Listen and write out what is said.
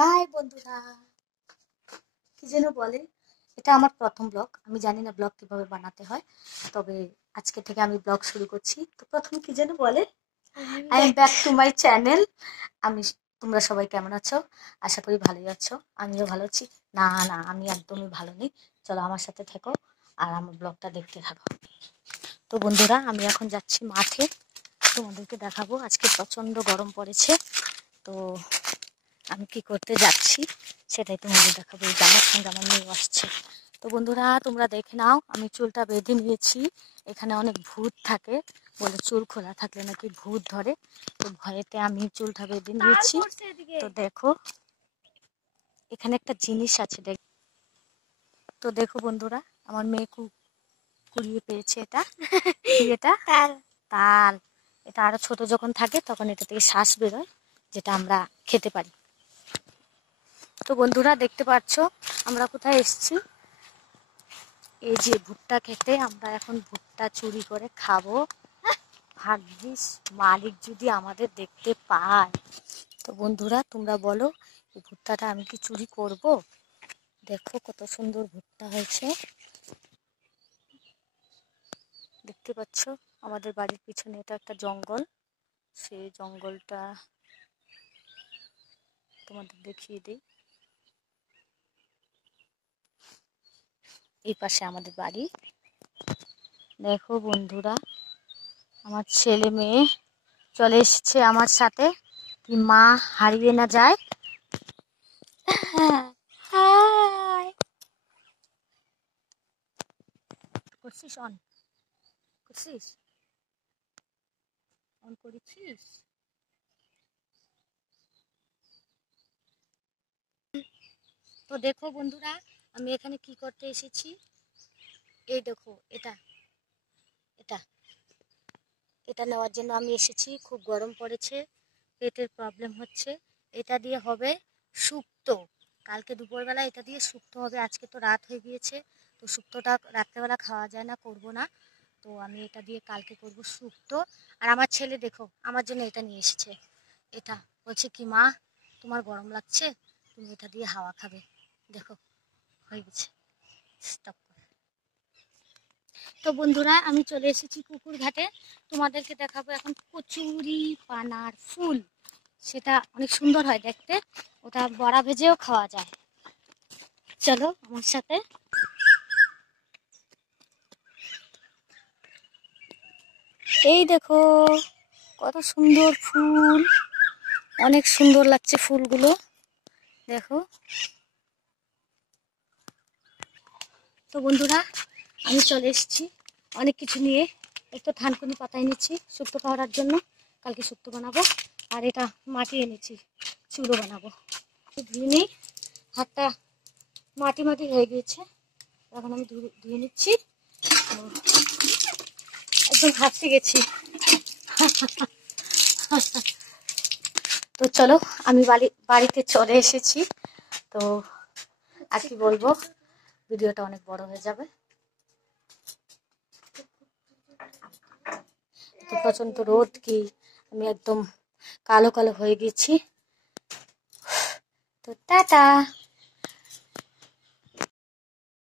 High বন্ধুরা, কি যেন বলে, এটা আমার প্রথম ব্লগ। আমি জানি না ব্লগ কিভাবে বানাতে হয়, তবে আজকে থেকে আমি ব্লগ শুরু করছি। তো প্রথমে কি যেন বলে, I am back to my channel. আমি তোমরা সবাই কেমন আছো? আশা করি ভালোই আছো। আমিও ভালো আছি। না না, আমি একদমই ভালো নেই। চলো আমার সাথে থেকো আর আমার ব্লগটা দেখতে থাকো। তো বন্ধুরা, আমি এখন যাচ্ছি মাঠে, তোমাদেরকে দেখাবো। আজকে প্রচন্ড গরম পড়েছে, তো আমি কি করতে যাচ্ছি সেটাই তোমাদের দেখাবো। এই আমার সঙ্গে আমার মেয়ে আসছে। তো বন্ধুরা, তোমরা দেখে নাও, আমি চুলটা বেঁধে নিয়েছি। এখানে অনেক ভূত থাকে বলে, চুল খোলা থাকলে নাকি ভূত ধরে, তো ভয়েতে আমি চুলটা বেঁধে নিয়েছি। তো দেখো, এখানে একটা জিনিস আছে, তো দেখো বন্ধুরা, আমার মেয়ে কুড়িয়ে পেয়েছে এটা। এটা তাল। এটা আরো ছোট যখন থাকে তখন এটা থেকে শ্বাস বেরোয়, যেটা আমরা খেতে পারি। তো বন্ধুরা, দেখতে পাচ্ছ আমরা কোথায় এসেছি। এই যে ভুট্টা খেতে, আমরা এখন ভুট্টা চুরি করে খাবো। ভাগ্যিস মালিক যদি আমাদের দেখতে পায়। তো বন্ধুরা, তোমরা বলো, এই ভুট্টাটা আমি কি চুরি করব? দেখো কত সুন্দর ভুট্টা হয়েছে, দেখতে পাচ্ছ। আমাদের বাড়ির পিছনে এটা একটা জঙ্গল, সেই জঙ্গলটা তোমাদের দেখিয়ে দিই। এই পাশে আমাদের বাড়ি। দেখো বন্ধুরা, আমার ছেলে মেয়ে চলে এসেছে আমার সাথে, কি মা হারিয়ে না যায়। হাই, করছিস অন? করছিস? অন করেছিস? তো দেখো বন্ধুরা, আমি এখানে কি করতে এসেছি। এই দেখো, এটা এটা এটা নেওয়ার জন্য আমি এসেছি। খুব গরম পড়েছে, পেটের প্রবলেম হচ্ছে। এটা দিয়ে হবে শুক্তো। কালকে দুপুরবেলা এটা দিয়ে শুক্তো হবে। আজকে তো রাত হয়ে গিয়েছে, তো শুক্তোটা রাত্রেবেলা খাওয়া যায় না, করব না। তো আমি এটা দিয়ে কালকে করব শুক্তো। আর আমার ছেলে দেখো আমার জন্য এটা নিয়ে এসেছে। এটা বলছে কি, মা তোমার গরম লাগছে, তুমি এটা দিয়ে হাওয়া খাবে। দেখো হয়ে গেছে, স্টপ। তো বন্ধুরা, আমি চলে এসেছি পুকুর ঘাটে। তোমাদেরকে দেখাবো এখন কচুরি পানার ফুল। সেটা অনেক সুন্দর হয় দেখতে, ওটা বড়া ভেজেও খাওয়া যায়। চলো আমার সাথে। এই দেখো কত সুন্দর ফুল, অনেক সুন্দর লাগছে ফুলগুলো, দেখো। তো বন্ধুরা, আমি চলে এসেছি অনেক কিছু নিয়ে। একটু থানকুনি পাতায় নিচ্ছি শুক্তো খাওয়ার জন্য, কালকে শুক্তো বানাবো। আর এটা মাটি এনেছি, চুড়ো বানাবো। ধুয়ে নিই, হাতটা মাটি মাটি হয়ে গিয়েছে, এখন আমি ধুয়ে নিচ্ছি। একদম ঘাপসে গেছি। তো চলো, আমি বাড়িতে চলে এসেছি। তো আর কি বলবো, ভিডিওটা অনেক বড় হয়ে যাবে। তো প্রচন্ড রোদ, কি আমি একদম কালো কালো হয়ে গেছি। তো টাটা।